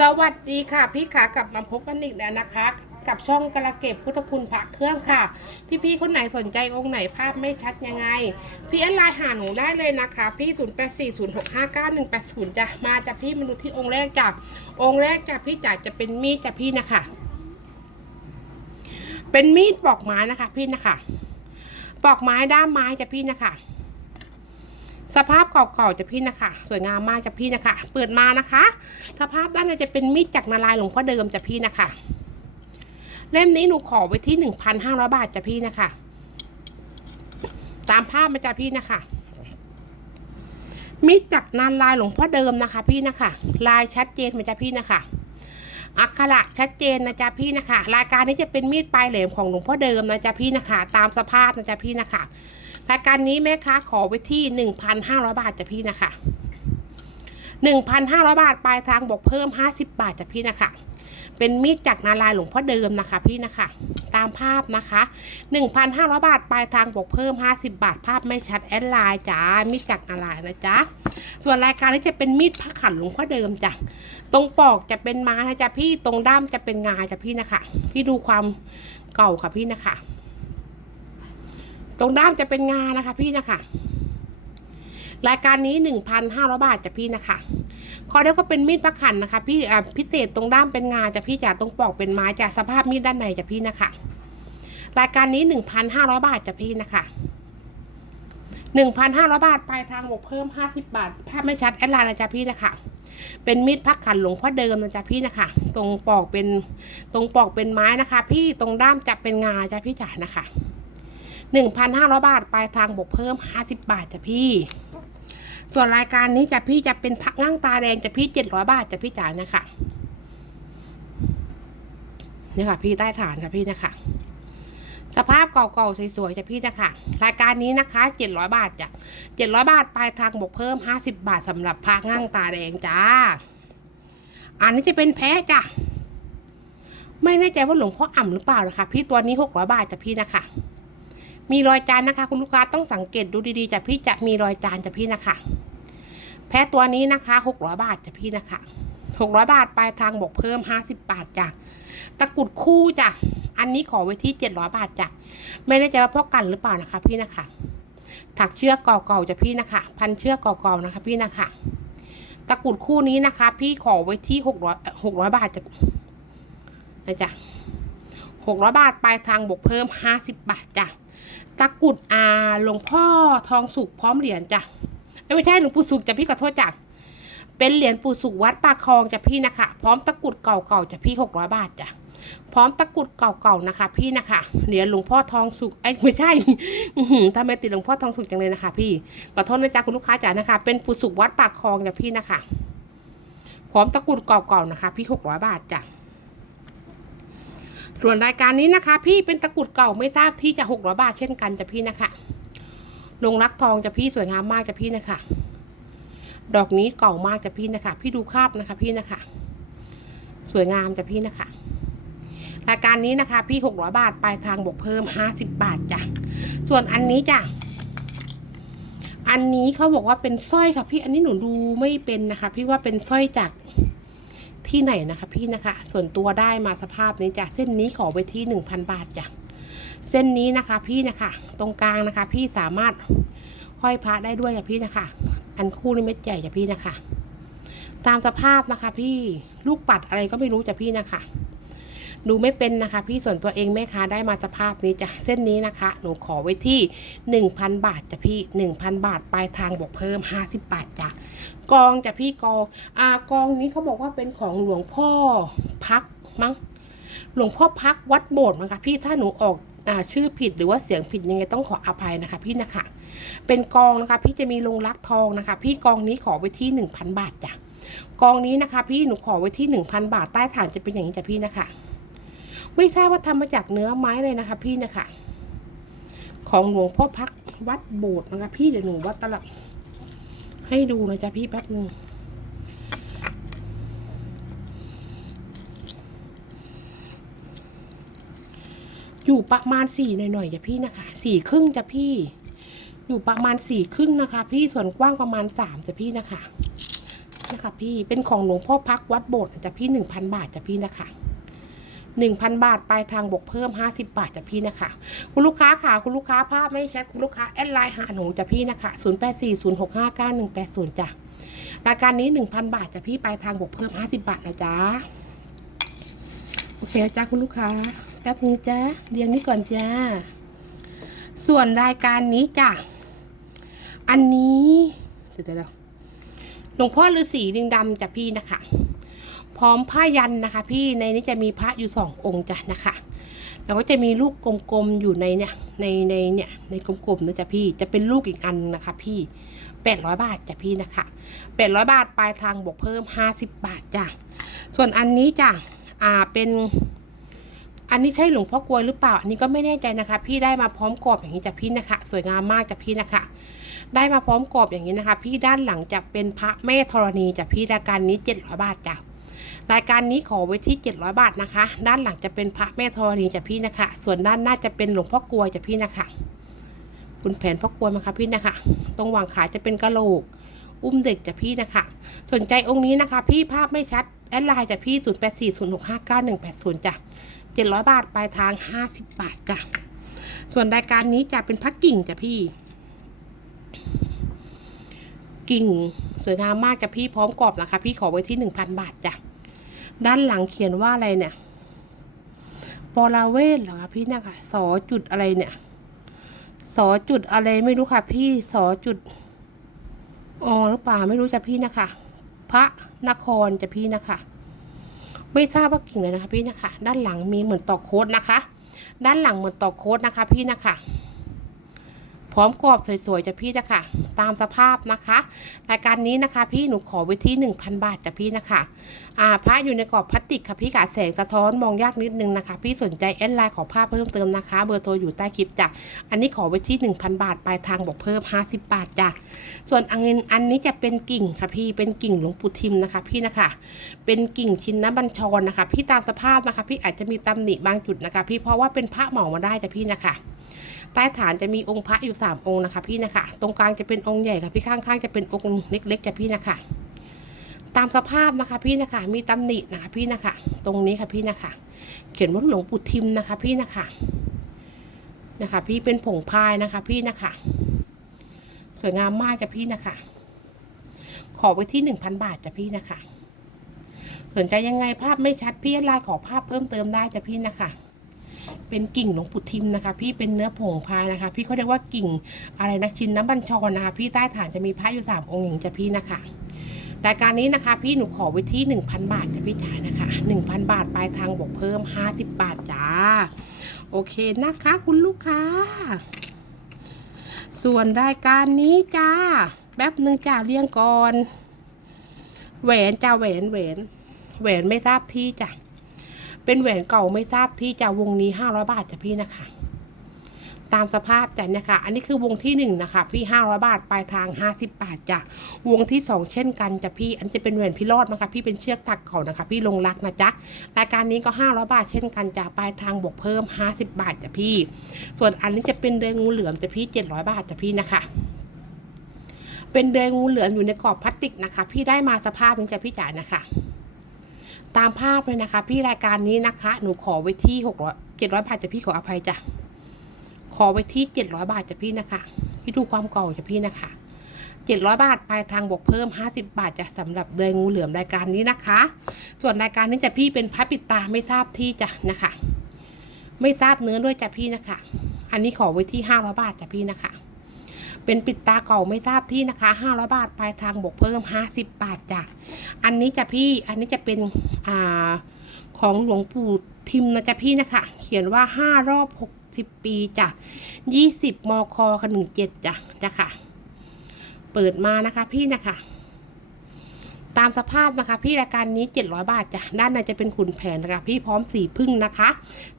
สวัสดีค่ะ พี่ขากลับมาพบกันอีกแล้วนะคะ กับช่องกระเก็บพุทธคุณพระเครื่องค่ะ พี่ๆคนไหนสนใจองค์ไหนภาพไม่ชัดยังไง พี่แอดไลน์หาหนูได้เลยนะคะ พี่ 0840659180จะมาจากพี่มนุษย์ที่องค์แรกจ้ะองค์แรกจ้ะพี่จ๋าจะเป็นมีดจ้ะพี่นะคะ เป็นมีดปอกไม้นะคะ พี่นะคะ ปอกไม้ด้ามไม้จ้ะพี่นะคะ สภาพเก่าๆจะพี่นะคะ สวยงามมากจะพี่นะคะ เปิดมานะคะ สภาพด้านในจะเป็นมีดจากนารายหลวงพ่อเดิมจะพี่นะคะ เล่มนี้หนูขอไว้ที่หนึ่งพันห้าร้อยบาทจะพี่นะคะ ตามภาพมาจะพี่นะคะ มีดจากนารายหลวงพ่อเดิมนะคะ พี่นะคะ ลายชัดเจนมาจะพี่นะคะอักขระชัดเจนนะจ๊ะพี่นะคะ รายการนี้จะเป็นมีดปลายแหลมของหลวงพ่อเดิมนะจ๊ะพี่นะคะ ตามสภาพนะจ๊ะพี่นะคะ รายการนี้แม่ค้าขอไว้ที่ 1,500 บาทจ้ะพี่นะคะ 1,500 บาทปลายทางบอกเพิ่ม 50 บาทจ้ะพี่นะคะ เป็นมีดจากนารายหลวงพ่อเดิมนะคะพี่นะคะ ตามภาพนะคะ 1,500 บาทปลายทางบอกเพิ่ม 50 บาทภาพไม่ชัดแอดไลน์จ้ามีดจากนารายนะจ๊ะส่วนรายการนี้จะเป็นมีดพระขันหลวงพ่อเดิมจ้ะตรงปอกจะเป็นไม้นะจ๊ะพี่ตรงด้ามจะเป็นงาจ้ะพี่นะคะ พี่ดูความเก่าค่ะพี่นะคะ ตรงด้ามจะเป็นงานะคะ พี่นะคะ รายการนี้หนึ่งพันห้าร้อยบาทจ้ะพี่นะคะคอเดียวก็เป็นมีดปักขันนะคะ พี่อ่าพิเศษตรงด้ามเป็นงาจ้ะพี่จ๋าตรงปอกเป็นไม้จ้ะสภาพมีดด้านในจ้ะพี่นะคะ รายการนี้หนึ่งพันห้าร้อยบาทจ้ะพี่นะคะหนึ่งพันห้าร้อยบาทปลายทางบวกเพิ่มห้าสิบบาทภาพไม่ชัดแอดไลน์นะจ๊ะพี่นะคะเป็นมีดพักขันหลวงพ่อเดิมนะจ๊ะพี่นะคะ ตรงปอกเป็นตรงปอกเป็นไม้นะคะ พี่ตรงด้ามจะเป็นงาจ้ะพี่จ๋านะคะ หนึ่งพันห้าร้อยบาท ปลายทางบวกเพิ่มห้าสิบบาทจ้ะพี่ ส่วนรายการนี้จะพี่จะเป็นพักง่างตาแดงจะพี่เจ็ดร้อยบาทจะพี่จ๋านะคะนี่ค่ะพี่ใต้ฐานจ้ะพี่นะคะสภาพเก่าๆสวยๆจ้ะพี่นะคะรายการนี้นะคะเจ็ดร้อยบาทจ้ะเจ็ดร้อยบาทปลายทางบวกเพิ่มห้าสิบบาทสำหรับพักง่างตาแดงจ้า อันนี้จะเป็นแพ้จ้ะไม่แน่ใจว่าหลวงพ่ออ่ำหรือเปล่านะคะ พี่ตัวนี้หกร้อยบาทจ้ะพี่นะคะ มีรอยจานนะคะ คุณลูกค้าต้องสังเกตดูดีๆจะพี่จะมีรอยจานจะพี่นะคะ แพ้ตัวนี้นะคะหกร้อยบาทจะพี่นะคะหกร้อยบาทปลายทางบวกเพิ่มห้าสิบบาทจ้ะตะกุดคู่จ้ะอันนี้ขอไว้ที่เจ็ดร้อยบาทจ้ะไม่แน่ใจว่าพ่อกันหรือเปล่านะคะ พี่นะคะ ถักเชือกเก่าๆจะพี่นะคะ พันเชือกเก่าๆนะคะ พี่นะคะ ตะกุดคู่นี้นะคะ พี่ขอไว้ที่หกร้อยหกร้อยบาทจะนะจ๊ะหกร้อยบาทปลายทางบวกเพิ่มห้าสิบบาทจ้ะ ตะกรุดอาหลวงพ่อทองสุกพร้อมเหรียญจ้ะไม่ใช่หลวงปู่สุกจ้ะพี่ขอโทษจ้ะเป็นเหรียญปู่สุกวัดปากคลองจ้ะพี่นะคะ พร้อมตะกรุดเก่าๆจ้ะพี่หกร้อยบาทจ้ะพร้อมตะกรุดเก่าๆนะคะ พี่นะคะเหรียญหลวงพ่อทองสุกไอ้ไม่ใช่ทำไมติดหลวงพ่อทองสุกจังเลยนะคะ พี่ขอโทษนะจ๊ะคุณลูกค้าจ๋านะคะ เป็นปู่สุกวัดปากคลองจ้ะพี่นะคะ พร้อมตะกรุดเก่าๆนะคะ พี่หกร้อยบาทจ้ะ ส่วนรายการนี้นะคะ พี่เป็นตะกรุดเก่าไม่ทราบที่จะหกร้อยบาทเช่นกันจะพี่นะคะลงรักทองจะพี่สวยงามมากจะพี่นะคะ ดอกนี้เก่ามากจะพี่นะคะ พี่ดูภาพนะคะพี่นะคะ สวยงามจะพี่นะคะ รายการนี้นะคะ พี่หกร้อยบาทปลายทางบวกเพิ่มห้าสิบบาทจ้ะส่วนอันนี้จ้ะอันนี้เขาบอกว่าเป็นสร้อยค่ะพี่อันนี้หนูดูไม่เป็นนะคะ พี่ว่าเป็นสร้อยจาก ที่ไหนนะคะพี่นะคะ ส่วนตัวได้มาสภาพนี้จ้ะเส้นนี้ขอไปที่หนึ่งพันบาทจ้ะเส้นนี้นะคะพี่นะคะ ตรงกลางนะคะ พี่สามารถห้อยพระได้ด้วยจ้ะพี่นะคะ อันคู่นี่เม็ดใหญ่จ้ะพี่นะคะ ตามสภาพนะคะ พี่ลูกปัดอะไรก็ไม่รู้จ้ะพี่นะคะ ดูไม่เป็นนะคะ พี่ส่วนตัวเองแม่ค้าได้มาสภาพนี้จ้ะเส้นนี้นะคะ หนูขอไว้ที่หนึ่งพันบาทจ้ะพี่หนึ่งพันบาทปลายทางบวกเพิ่มห้าสิบบาทจ้ะกองจ้ะพี่กองอ่ากองนี้เขาบอกว่าเป็นของหลวงพ่อพักมั้งหลวงพ่อพักวัดโบสถ์มั้งคะพี่ถ้าหนูออกอ่าชื่อผิดหรือว่าเสียงผิดยังไงต้องขออภัยนะคะ พี่นะคะ เป็นกองนะคะ พี่จะมีลงรักทองนะคะ พี่กองนี้ขอไว้ที่หนึ่งพันบาทจ้ะกองนี้นะคะ พี่หนูขอไว้ที่หนึ่งพันบาทใต้ฐานจะเป็นอย่างนี้จ้ะพี่นะคะ ไม่ทราบว่าทำมาจากเนื้อไม้เลยนะคะ พี่นะคะ ของหลวงพ่อพักวัดโบสถ์นะคะ พี่เดี๋ยวหนูวัดตลับ ให้ดูนะจ๊ะพี่แป๊บนึงอยู่ประมาณสี่หน่อยๆจ้ะพี่นะคะสี่ครึ่งจ้ะพี่ อยู่ประมาณสี่ครึ่งนะคะ พี่ส่วนกว้างประมาณสามจ้ะพี่นะคะนะคะพี่เป็นของหลวงพ่อพักวัดโบสถ์จ้ะพี่หนึ่งพันบาทจ้ะพี่นะคะ หนึ่งพันบาทปลายทางบวกเพิ่มห้าสิบบาทจ้ะพี่นะคะ คุณลูกค้าค่ะ คุณลูกค้าภาพไม่ชัดคุณลูกค้าแอดไลน์หาหนูจ้ะพี่นะคะศูนย์แปดสี่ศูนย์หกห้าเก้าหนึ่งแปดศูนย์จ้ะรายการนี้หนึ่งพันบาทจ้ะพี่ปลายทางบวกเพิ่มห้าสิบบาทนะจ๊ะโอเคจ้าคุณลูกค้าแป๊บนึงจ้าเรียงนี้ก่อนจ้าส่วนรายการนี้จ้ะอันนี้เดี๋ยวเดี๋ยวหลวงพ่อฤาษีลิงดำจ้ะพี่นะคะ พร้อมผ้ายันนะคะ พี่ในนี้จะมีพระอยู่สององค์จ้ะนะคะแล้วก็จะมีลูกกลมๆอยู่ในเนี่ยในในเนี่ยในกลมๆนะจ้ะพี่จะเป็นลูกอีกอันนะคะ พี่แปดร้อยบาทจ้ะพี่นะคะแปดร้อยบาทปลายทางบวกเพิ่มห้าสิบบาทจ้ะส่วนอันนี้จ้ะอ่าเป็นอันนี้ใช่หลวงพ่อกลวยหรือเปล่า อันนี้ก็ไม่แน่ใจนะคะ พี่ได้มาพร้อมกรอบอย่างนี้จ้ะพี่นะคะ สวยงามมากจ้ะพี่นะคะ ได้มาพร้อมกรอบอย่างนี้นะคะ พี่ด้านหลังจะเป็นพระแม่ธรณีจากพี่ราการนี้700บาทจ้ะ รายการนี้ขอไว้ที่ 700 บาทนะคะ ด้านหลังจะเป็นพระแม่ธรณีจากพี่นะคะ ส่วนด้านหน้าจะเป็นหลวงพ่อกลวยจากพี่นะคะคุณแผนพ่อกลวยมาค่ะพี่นะคะ ตรงหว่างขาจะเป็นกะโหลก อุ้มเด็กจากพี่นะคะ สนใจองค์นี้นะคะ พี่ภาพไม่ชัดแอดไลน์จากพี่ 0 8 4 0 6 5 9 1 8 0จ้ะ700 บาทปลายทาง 50 บาทจ้ะส่วนรายการนี้จะเป็นพักกิ่งจ้ะพี่ กิ่งสวยงามมากจ้ะพี่พร้อมกรอบนะคะ พี่ขอไว้ที่หนึ่งพันบาทจ้ะ ด้านหลังเขียนว่าอะไรเนี่ยปอลาเวทเหรอคะพี่นะคะสอจุดอะไรเนี่ยสอจุดอะไรไม่รู้ค่ะ พี่สอจุดอ๋อหรือเปล่าไม่รู้จ้ะพี่นะคะ พระนครจะพี่นะคะ ไม่ทราบว่ากิ่งเลยนะคะ พี่นะคะ ด้านหลังมีเหมือนตอกโค้ดนะคะ ด้านหลังเหมือนตอกโค้ดนะคะ พี่นะคะ พร้อมกรอบสวยๆจ้ะพี่นะคะ ตามสภาพนะคะรายการนี้นะคะ พี่หนูขอไว้ที่ 1,000 บาทจ้ะพี่นะคะอ่าพระอยู่ในกรอบพลาสติกค่ะพี่ค่ะแสงสะท้อนมองยากนิดนึงนะคะ พี่สนใจแอดไลน์ขอภาพเพิ่มเติมนะคะ เบอร์โทรอยู่ใต้คลิปจ้ะอันนี้ขอไว้ที่ 1,000 บาทปลายทางบอกเพิ่ม 50 บาทจ้ะส่วนอันนี้อันนี้จะเป็นกิ่งค่ะพี่เป็นกิ่งหลวงปู่ทิมนะคะ พี่นะคะ เป็นกิ่งชินนบัญชรนะคะ พี่ตามสภาพนะคะ พี่อาจจะมีตำหนิบางจุดนะคะ พี่เพราะว่าเป็นพระเหมามาได้จ้ะพี่นะคะ ใต้ฐานจะมีองค์พระอยู่ 3 องค์นะคะพี่นะคะ ตรงกลางจะเป็นองค์ใหญ่ค่ะพี่ข้างๆจะเป็นองค์เล็กๆจ้ะพี่นะคะ ตามสภาพนะคะพี่นะคะ มีตำหนินะคะพี่นะคะ ตรงนี้ค่ะพี่นะคะ เขียนว่าหลวงปู่ทิมนะคะพี่นะคะ นะคะ พี่เป็นผงพายนะคะพี่นะคะ สวยงามมากจ้ะพี่นะคะ ขอไว้ที่หนึ่งพันบาทจ้ะพี่นะคะ สนใจยังไงภาพไม่ชัดพี่ไลน์ขอภาพเพิ่มเติมได้จ้ะพี่นะคะ เป็นกิ่งหลวงปู่ทิมนะคะ พี่เป็นเนื้อผงพายนะคะ พี่เขาเรียกว่ากิ่งอะไรนะชินน้ำบัญชรนะคะ พี่ใต้ฐานจะมีพระอยู่สามองค์อย่างจะพี่นะคะรายการนี้นะคะ พี่หนูขอไว้ที่ 1,000 บาทจะพี่จ่ายนะคะ 1,000 บาทปลายทางบวกเพิ่ม 50 บาทจ้า โอเคนะคะ คุณลูกค้า ส่วนรายการนี้จ้าแป๊บหนึ่งจ้าเรียงก่อนแหวนจ้าแหวนแหวนแหวนไม่ทราบที่จ้ะ เป็นแหวนเก่าไม่ทราบที่จะวงนี้ห้าร้อยบาทจ้ะพี่นะคะ ตามสภาพจ้ะเนี่ยค่ะอันนี้คือวงที่หนึ่งนะคะ พี่ห้าร้อยบาทปลายทางห้าสิบบาทจ้ะวงที่สองเช่นกันจ้ะพี่ อันจะเป็นแหวนพี่รอดนะคะพี่เป็นเชือกตัดเขานะคะ พี่ลงรักนะจ๊ะรายการนี้ก็ห้าร้อยบาทเช่นกันจ้ะปลายทางบวกเพิ่มห้าสิบบาทจ้ะพี่ ส่วนอันนี้จะเป็นเดือยงูเหลือมจ้ะพี่เจ็ดร้อยบาทจ้ะพี่นะคะเป็นเดือยงูเหลือมอยู่ในกรอบพลาสติกนะคะ พี่ได้มาสภาพนี้จ้ะพี่จ๋านะคะ ตามภาพเลยนะคะ พี่รายการนี้นะคะ หนูขอไว้ที่หกร้อยเจ็ดร้อยบาทจะพี่ขออภัยจ้ะขอไว้ที่เจ็ดร้อยบาทจะพี่นะคะพี่ดูความเก่าจะพี่นะคะเจ็ดร้อยบาทปลายทางบวกเพิ่มห้าสิบาทจะสำหรับเดยงูเหลือมรายการนี้นะคะ ส่วนรายการนี้จะพี่เป็นพับปิดตาไม่ทราบที่จ้ะนะคะ ไม่ทราบเนื้อด้วยจ้ะพี่นะคะ อันนี้ขอไว้ที่ห้าร้อยบาทจ้ะพี่นะคะ เป็นปิดตาเก่าไม่ทราบที่นะคะห้าร้อยบาทปลายทางบวกเพิ่มห้าสิบบาทจ้ะอันนี้จะพี่อันนี้จะเป็นอ่าของหลวงปู่ทิมนะจ๊ะพี่นะคะ เขียนว่าห้ารอบหกสิบปีจ้ะยี่สิบมคกับหนึ่งเจ็ดจ้ะนะคะเปิดมานะคะพี่นะคะ ตามสภาพนะคะ พี่รายการนี้เจ็ดร้อยบาทจ้ะด้านในจะเป็นขุนแผนนะคะพี่พร้อมสีพึ่งนะคะ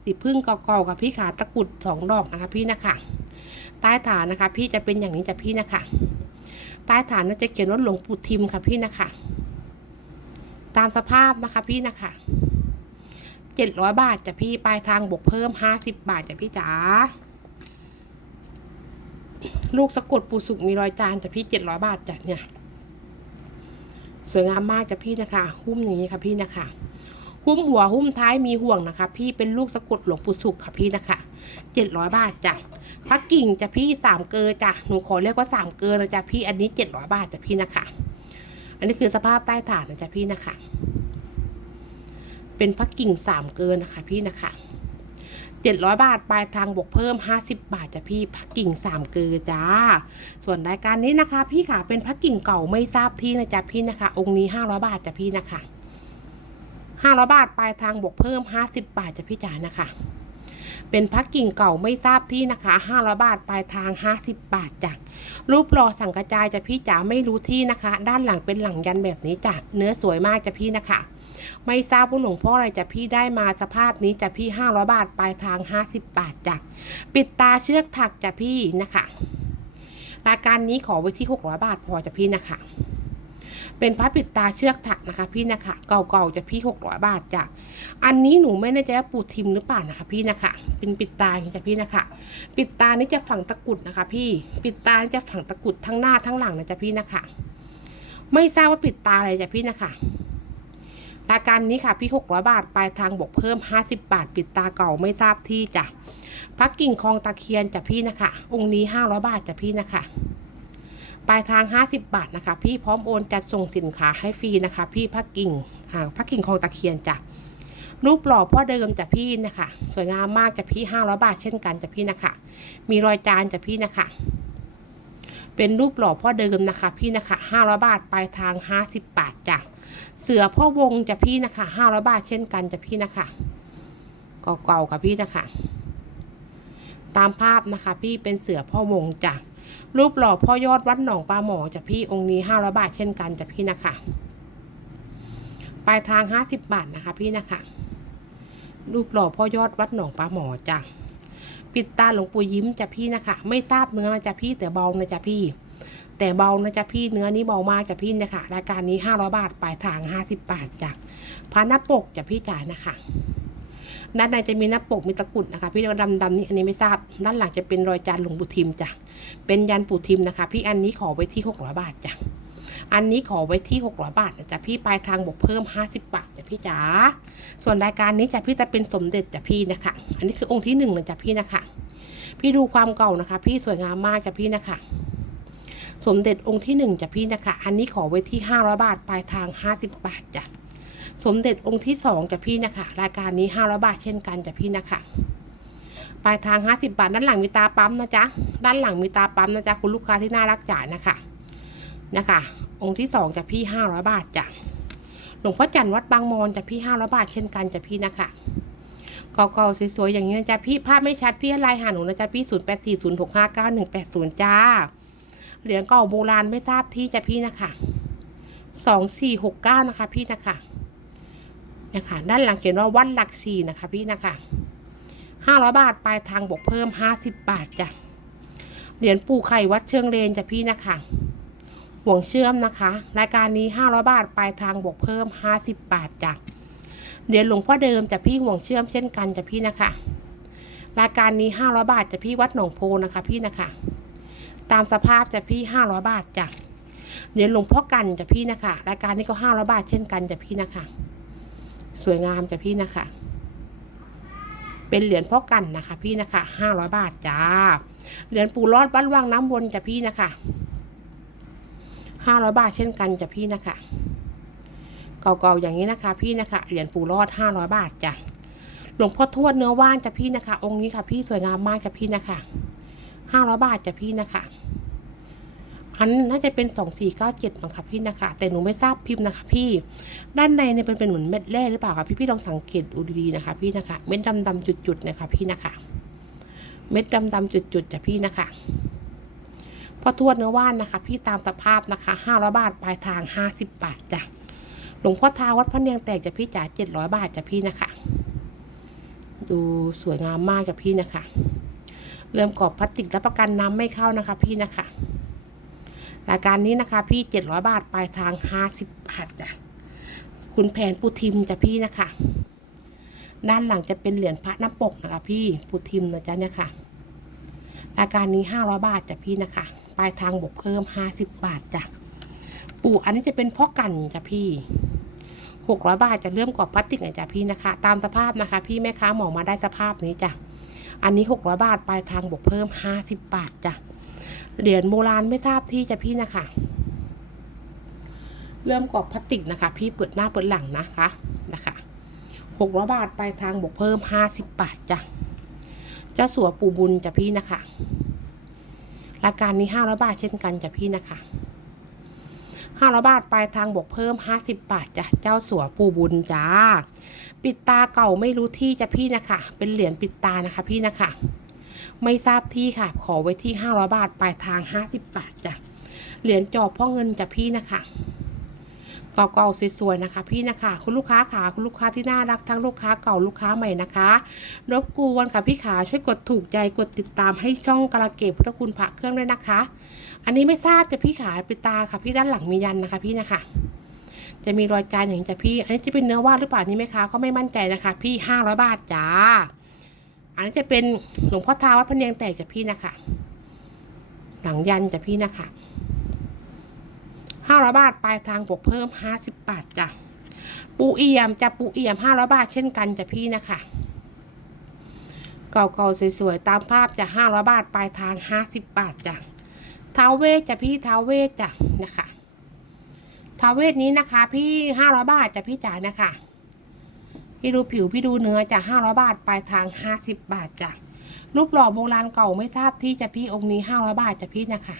สีพึ่งเก่าๆกับพี่ขาตะกรุดสองดอกนะคะพี่นะคะ ใต้ฐานนะคะ พี่จะเป็นอย่างนี้จ้ะพี่นะคะ ใต้ฐานจะเขียนว่าหลวงปู่ทิมค่ะพี่นะคะ ตามสภาพนะคะพี่นะคะเจ็ดร้อยบาทจ้ะพี่ปลายทางบวกเพิ่มห้าสิบบาทจ้ะพี่จ๋าลูกสะกดปูสุกมีรอยจานจ้ะพี่เจ็ดร้อยบาทจ้ะเนี่ย สวยงามมากจ้ะพี่นะคะ หุ้มอย่างนี้ค่ะพี่นะคะ หุ้มหัวหุ้มท้ายมีห่วงนะคะ พี่เป็นลูกสะกดหลวงปู่สุขค่ะพี่นะคะเจ็ดร้อยบาทจ้ะพักกิ่งจ้ะพี่สามเกลอจ้ะหนูขอเรียกว่าสามเกลอนะจ้ะพี่อันนี้เจ็ดร้อยบาทจ้ะพี่นะคะ อันนี้คือสภาพใต้ฐานนะจ๊ะพี่นะคะ เป็นพักกิ่งสามเกินนะคะ พี่นะคะเจ็ดร้อยบาทปลายทางบวกเพิ่มห้าสิบบาทจ้ะพี่พักกิ่งสามเกลือจ้า ส่วนรายการนี้นะคะ พี่ค่ะเป็นพักกิ่งเก่าไม่ทราบที่นะจ๊ะพี่นะคะ องค์นี้ห้าร้อยบาทจ้ะพี่นะคะ ห้าร้อยบาทปลายทางบวกเพิ่มห้าสิบบาทจะพี่จ๋านะคะ เป็นพักกิ่งเก่าไม่ทราบที่นะคะห้าร้อยบาทปลายทางห้าสิบบาทจ้ะรูปหล่อสั่งกระจายจะพี่จ๋าไม่รู้ที่นะคะ ด้านหลังเป็นหลังยันแบบนี้จ้ะเนื้อสวยมากจะพี่นะคะไม่ทราบว่าหลวงพ่ออะไรจะพี่ได้มาสภาพนี้จะพี่ห้าร้อยบาทปลายทางห้าสิบบาทจ้ะปิดตาเชือกถักจะพี่นะคะรายการนี้ขอไว้ที่หกร้อยบาทพอจะพี่นะคะ เป็นพระปิดตาเชือกถักนะคะ พี่นะคะ เก่าๆจะพี่หกร้อยบาทจ้ะ อันนี้หนูไม่แน่ใจว่าปูทิมหรือเปล่านะคะ พี่นะคะ เป็นปิดตาอย่างนี้จ้ะพี่นะคะ ปิดตานี่จะฝังตะกุดนะคะ พี่ ปิดตานี่จะฝังตะกุดทั้งหน้าทั้งหลังนะจ๊ะพี่นะคะ ไม่ทราบว่าปิดตาอะไรจ้ะพี่นะคะรายการนี้ค่ะพี่หกร้อยบาทปลายทางบวกเพิ่มห้าสิบบาท ปิดตาเก่าไม่ทราบที่จ้ะพักกิ่งคลองตะเคียนจ้ะพี่นะคะ องค์นี้ห้าร้อยบาทจ้ะพี่นะคะ ปลายทางห้าสิบาทนะคะ พี่พร้อมโอนจัดส่งสินค้าให้ฟรีนะคะ พี่พักกิ่งอ่าพักกิ่งคลองตะเคียนจ้ะรูปหล่อพ่อเดิมจากพี่นะคะ สวยงามมากจากพี่ห้าร้อยบาทเช่นกันจากพี่นะคะ มีรอยจานจากพี่นะคะ เป็นรูปหล่อพ่อเดิมนะคะ พี่นะคะห้าร้อยบาทปลายทางห้าสิบบาทจ้ะเสือพ่อวงจากพี่นะคะห้าร้อยบาทเช่นกันจากพี่นะคะเก่าๆค่ะพี่นะคะ ตามภาพนะคะ พี่เป็นเสือพ่อวงจ้ะ รูปหล่อพ่อยอดวัดหนองปลาหมอจากพี่องค์นี้ห้าร้อยบาทเช่นกันจากพี่นะคะปลายทางห้าสิบบาทนะคะ พี่นะคะ รูปหล่อพ่อยอดวัดหนองปลาหมอจ้ะปิดตาหลวงปู่ยิ้มจ้ะพี่นะคะ ไม่ทราบเนื้อนะจ๊ะพี่แต่เบานะจ๊ะพี่ แต่เบานะจ๊ะพี่เนื้อนี้เบามากจ้ะพี่นะคะรายการนี้ห้าร้อยบาทปลายทางห้าสิบบาทจ้ะพาน้าปกจ้ะพี่จ๋านะคะ ด้านในจะมีหน้าปกมีตะกุดนะคะพี่ดำดำๆนี่อันนี้ไม่ทราบ ด้านหลังจะเป็นรอยจานหลวงปู่ทิมจ้ะเป็นยันปู่ทิมนะคะ พี่อันนี้ขอไว้ที่หกร้อยบาทจ้ะอันนี้ขอไว้ที่หกร้อยบาทนะจ๊ะพี่ปลายทางบวกเพิ่มห้าสิบบาทจ้ะพี่จ๋า ส่วนรายการนี้จะพี่จะเป็นสมเด็จจ้ะพี่นะคะ อันนี้คือองค์ที่หนึ่งนะจ้ะพี่นะคะ พี่ดูความเก่านะคะ พี่สวยงามมากจ้ะพี่นะคะ สมเด็จองค์ที่หนึ่งจ้ะพี่นะคะ อันนี้ขอไว้ที่ห้าร้อยบาทปลายทางห้าสิบบาทจ้ะ สมเด็จองค์ที่สองจ้ะพี่นะคะ รายการนี้ห้าร้อยบาทเช่นกันจ้ะพี่นะคะ ปลายทางห้าสิบาท ด้านหลังมีตาปั๊มนะจ๊ะ ด้านหลังมีตาปั๊มนะจ๊ะ คุณลูกค้าที่น่ารักจ๋านะคะ นะคะ องค์ที่สองจ้ะพี่ห้าร้อยบาทจ้ะ หลวงพ่อจันทร์วัดบางมอนจ้ะพี่ห้าร้อยบาทเช่นกันจ้ะพี่นะคะเก่าๆสวยๆอย่างนี้นะจ๊ะพี่ภาพไม่ชัดพี่ให้ไลน์หาหนูนะจ๊ะพี่ศูนย์แปดสี่ศูนย์หกห้าเก้าหนึ่งแปดศูนย์จ้า เหรียญเก่าโบราณไม่ทราบที่จ้ะพี่นะคะสองสี่หกเก้านะคะพี่นะคะ นะคะด้านหลังเขียนว่าวัดหลักสี่นะคะพี่นะคะห้าร้อยบาทปลายทางบวกเพิ่มห้าสิบบาทจ้ะเหรียญปูไข่วัดเชิงเลนจ้ะพี่นะคะห่วงเชื่อมนะคะ รายการนี้ห้าร้อยบาทปลายทางบวกเพิ่มห้าสิบบาทจ้ะเหรียญหลวงพ่อเดิมจ้ะพี่ห่วงเชื่อมเช่นกันจ้ะพี่นะคะรายการนี้ห้าร้อยบาทจ้ะพี่วัดหนองโพนะคะ พี่นะคะ ตามสภาพจะพี่ห้าร้อยบาทจ้ะเหรียญหลวงพ่อกันจะพี่นะคะ รายการนี้ก็ห้าร้อยบาทเช่นกันจะพี่นะคะ สวยงามจะพี่นะคะ เป็นเหรียญพ่อกันนะคะ พี่นะคะห้าร้อยบาทจ้า เหรียญปู่รอดบ้านวังน้ำวนจะพี่นะคะห้าร้อยบาทเช่นกันจะพี่นะคะ เก่าๆอย่างนี้นะคะ พี่นะคะ เหรียญปู่รอดห้าร้อยบาทจ้ะ หลวงพ่อทวดเนื้อว่านจะพี่นะคะ องค์นี้ค่ะ พี่สวยงามมากจะพี่นะคะห้าร้อยบาทจะพี่นะคะ อันน่าจะเป็นสองสี่เก้าเจ็ดมั้งค่ะพี่นะคะ แต่หนูไม่ทราบพิมพ์นะคะ พี่ ด้านในเนี่ยเป็นเป็นเหมือนเม็ดแร่หรือเปล่าคะพี่พี่ลองสังเกตดูดีๆนะคะ พี่นะคะ เม็ดดำดำๆจุดๆนะคะ พี่นะคะ เม็ดดำดำๆจุดๆจ้ะพี่นะคะพอทวดเนื้อว่านนะคะ พี่ตามสภาพนะคะห้าร้อยบาทปลายทางห้าสิบบาทจ้ะหลวงพ่อทาวัดพระเนียงแตกจ้ะพี่จ๋าเจ็ดร้อยบาทจ้ะพี่นะคะ ดูสวยงามมากจ้ะพี่นะคะเริ่มกรอบพลาสติกรับประกันน้ำไม่เข้านะคะ พี่นะคะ รายการนี้นะคะพี่เจ็ดร้อยบาทปลายทางห้าสิบบาทจ้ะคุณแผนปูทิมจ้ะพี่นะคะ ด้านหลังจะเป็นเหรียญพระน้ำปกนะคะพี่ปูทิมนะจ๊ะเนี่ยค่ะรายการนี้ห้าร้อยบาทจ้ะพี่นะคะปลายทางบวกเพิ่มห้าสิบบาทจ้ะปู่อันนี้จะเป็นพ่อกันจ้ะพี่หกร้อยบาทจะเริ่มกรอบพลาสติกหน่อยจ้ะพี่นะคะ ตามสภาพนะคะ พี่แม่ค้าหมอมาได้สภาพนี้จ้ะอันนี้หกร้อยบาทปลายทางบวกเพิ่มห้าสิบบาทจ้ะ เหรียญโบราณไม่ทราบที่จะพี่นะคะ เริ่มกรอบพลาสติกนะคะ พี่เปิดหน้าเปิดหลังนะคะนะคะหกร้อยบาทปลายทางบวกเพิ่มห้าสิบบาทจ้ะเจ้าสัวปูบุญจ้ะพี่นะคะรายการนี้ห้าร้อยบาทเช่นกันจ้ะพี่นะคะห้าร้อยบาทปลายทางบวกเพิ่มห้าสิบบาทจ้ะเจ้าสัวปูบุญจ้า ปิดตาเก่าไม่รู้ที่จ้ะพี่นะคะ เป็นเหรียญปิดตานะคะพี่นะคะ ไม่ทราบที่ค่ะ ขอไว้ที่ห้าร้อยบาท ปลายทางห้าสิบบาทจ้ะ เหรียญจอบพ่อเงินจ้ะพี่นะคะเก่าๆสวยๆนะคะ พี่นะคะ คุณลูกค้าขาคุณลูกค้าที่น่ารักทั้งลูกค้าเก่าลูกค้าใหม่นะคะรบกวนค่ะพี่ขาช่วยกดถูกใจกดติดตามให้ช่องกระเกตพุทธคุณพระเครื่องด้วยนะคะ อันนี้ไม่ทราบจะพี่ขาปิดตาค่ะพี่ด้านหลังมียันนะคะ พี่นะคะ จะมีรอยการอย่างนี้จ้ะพี่ อันนี้จะเป็นเนื้อว่านหรือเปล่านี่ไหมคะก็ไม่มั่นใจนะคะ พี่ห้าร้อยบาทจ้า อันนี้จะเป็นหลวงพ่อทาวัดพะเนียงแตกจ้ะพี่นะคะ หลังยันจ้ะพี่นะคะห้าร้อยบาทปลายทางบวกเพิ่มห้าสิบบาทจ้ะปูเอี่ยมจะปูเอี่ยมห้าร้อยบาทเช่นกันจ้ะพี่นะคะเก่าๆสวยๆตามภาพจะห้าร้อยบาทปลายทางห้าสิบบาทจ้ะท้าเวทจ้ะพี่ท้าเวทจ้ะนะคะท้าเวทนี้นะคะ พี่ห้าร้อยบาทจ้ะพี่จ๋านะคะ พี่ดูผิวพี่ดูเนื้อจ้ะห้าร้อยบาทปลายทางห้าสิบบาทจ้ะรูปหล่อโบราณเก่าไม่ทราบที่จะพี่องค์นี้ห้าร้อยบาทจะพี่นะคะ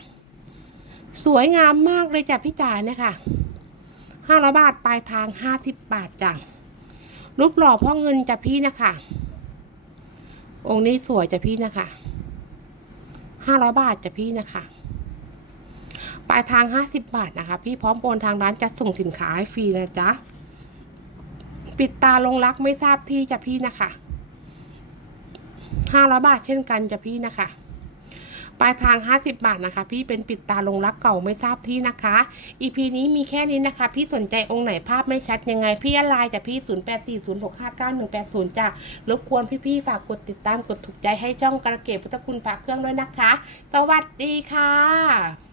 สวยงามมากเลยจ้ะพี่จ๋าเนี่ยค่ะห้าร้อยบาทปลายทางห้าสิบบาทจ้ะรูปหล่อพ่อเงินจ้ะพี่นะคะ องค์นี้สวยจ้ะพี่นะคะห้าร้อยบาทจ้ะพี่นะคะปลายทาง 50 บาทนะคะ พี่พร้อมโอนทางร้านจะส่งสินค้าให้ฟรีนะจ๊ะ ปิดตาลงรักไม่ทราบที่จะพี่นะคะ500บาทเช่นกันจะพี่นะคะ ปลายทาง 50 บาทนะคะ พี่เป็นปิดตาลงรักเก่าไม่ทราบที่นะคะ EP นี้มีแค่นี้นะคะ พี่สนใจองค์ไหนภาพไม่ชัดยังไง พี่ไลน์จะพี่ 0840659180จ้ะรบกวนพี่ๆฝากกดติดตามกดถูกใจให้ช่องกระเกตพุทธคุณพระเครื่องด้วยนะคะ สวัสดีค่ะ